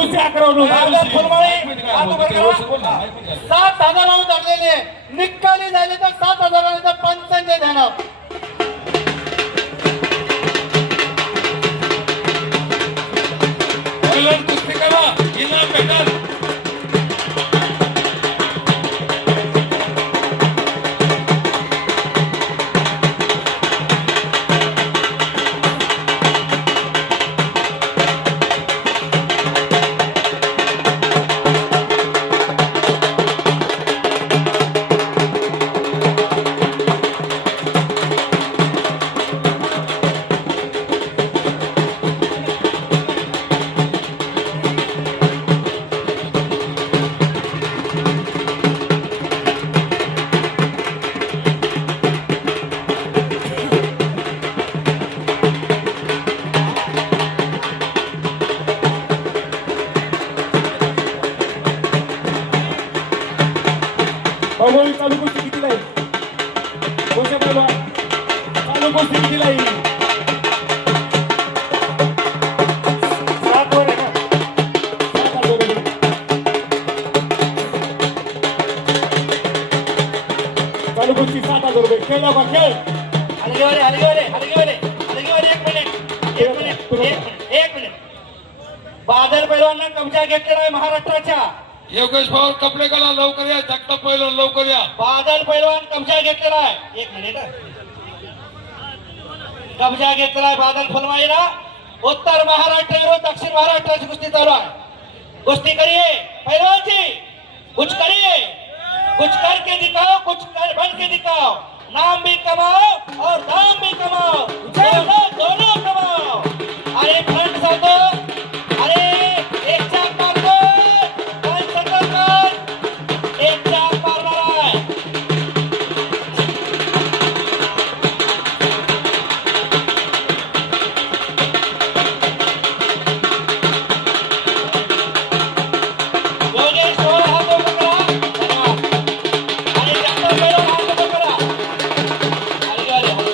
कुस्ती 11 7,000 धरलेले निकाली झाले तर 7,000 पंचांचे देणार. कुस्ती करा इनाम भेटल. चालू कुस्ती कितीला आहे? कोणत्या पैलवान चालू कुस्ती कितीला आहे? 7 वर आहे का? 7,000 रुपये. चालू कुस्ती 7,000 रुपये. खेळ बाबा खेळ. एक मिनिट. बादल पैलवानांना कब्जा घेतलेला आहे महाराष्ट्राच्या. योगेश पवार कपडे कला लवकर या. जगताप पैलवान लवकर या. बादल पैलवान कब्जा घेतलेला आहे. 1 मिनिट. कब्जा घेतलेला आहे बादल फलमाईला. उत्तर महाराष्ट्र विरुद्ध दक्षिण महाराष्ट्राची कुस्ती चालू आहे. कुस्ती करिए पैलवान जी. कुछ करिए. कुछ करके दिखाओ. कुछ कर बन के दिखाओ. नाम भी कमाओ और दाम भी कमाओ. दोनों कमाओ. अरे फ्रंट साधो. अरे एक चाक मार दो. एक चाक मारणार आहे. योगेश पवार हात वर करा. आणि जगताप पैलवान हात वर करा. हलगीवाले.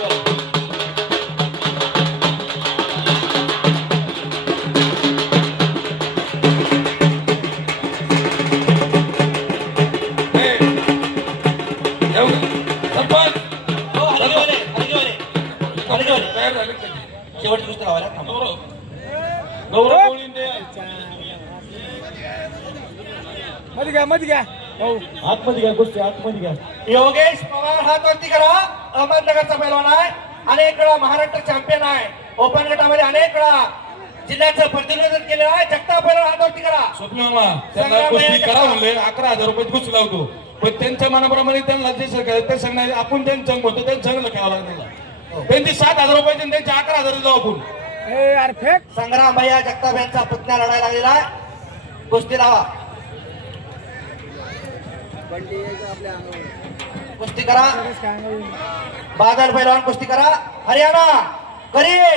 सरपंच हो हलगीवाले. तयार झाले कधी? शेवटची कुस्ती लावायला थांबा. गौरव कोळींदे मध्ये घ्या आतमध्ये घ्या. कुस्ती आतमध्ये घ्या. योगेश पवार हात वरती करा. अहमदनगरचा पैलवान आहे. अनेक वेळा महाराष्ट्र चॅम्पियन आहे. ओपन गटामध्ये अनेक वेळा जिल्ह्याचं प्रतिनिधित्व केलेलं आहे. जगताप पैलवान हात वरती करा. स्वप्नामा त्यांना कुस्ती करा म्हणले. 11,000 रुपये कुस्ती लावतो. पण त्यांच्या मनाप्रमाणे त्यांना जे सरकार ते सांगणार आपण त्यांचं संघ होतो त्यांचं संघ खेळावं लागतं. त्यांची 7,000 रुपये त्यांचे 11,000 जाऊ आपण. संग्राम भैया जगताप यांचा पुतण्या लढायला लागलेला आहे. कुस्ती लावा. कुस्ती करा. बादल पैलवान कुस्ती करा. हरियाणा करिए.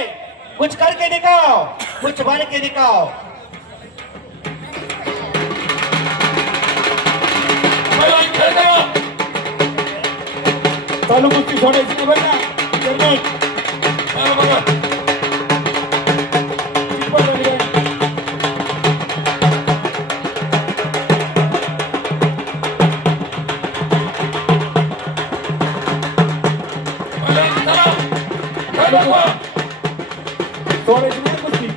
कुछ करके दिखाओ. कुछ बन के दिखाओ. चालू कुस्ती सोडायची नाही बरं का. बघा सोडायची नाही कुस्ती.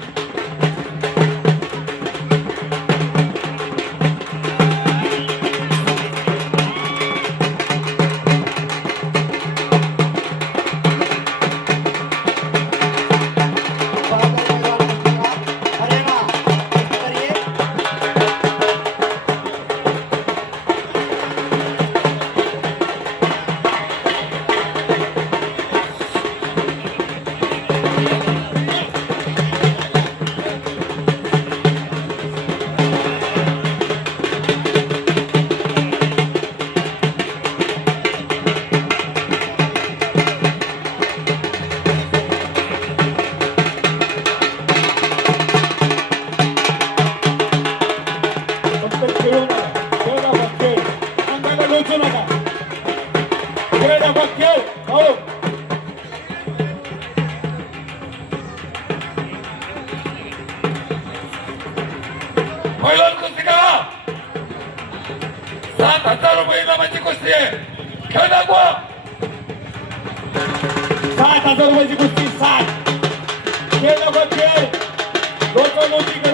पहिल्यावर कुस्ती करा. 7,000 रुपये इनामाची कुस्ती आहे. खेळ दाखवा. 7,000 रुपयाची कुस्ती 7. खेळ नको खेळ. लोक मोठी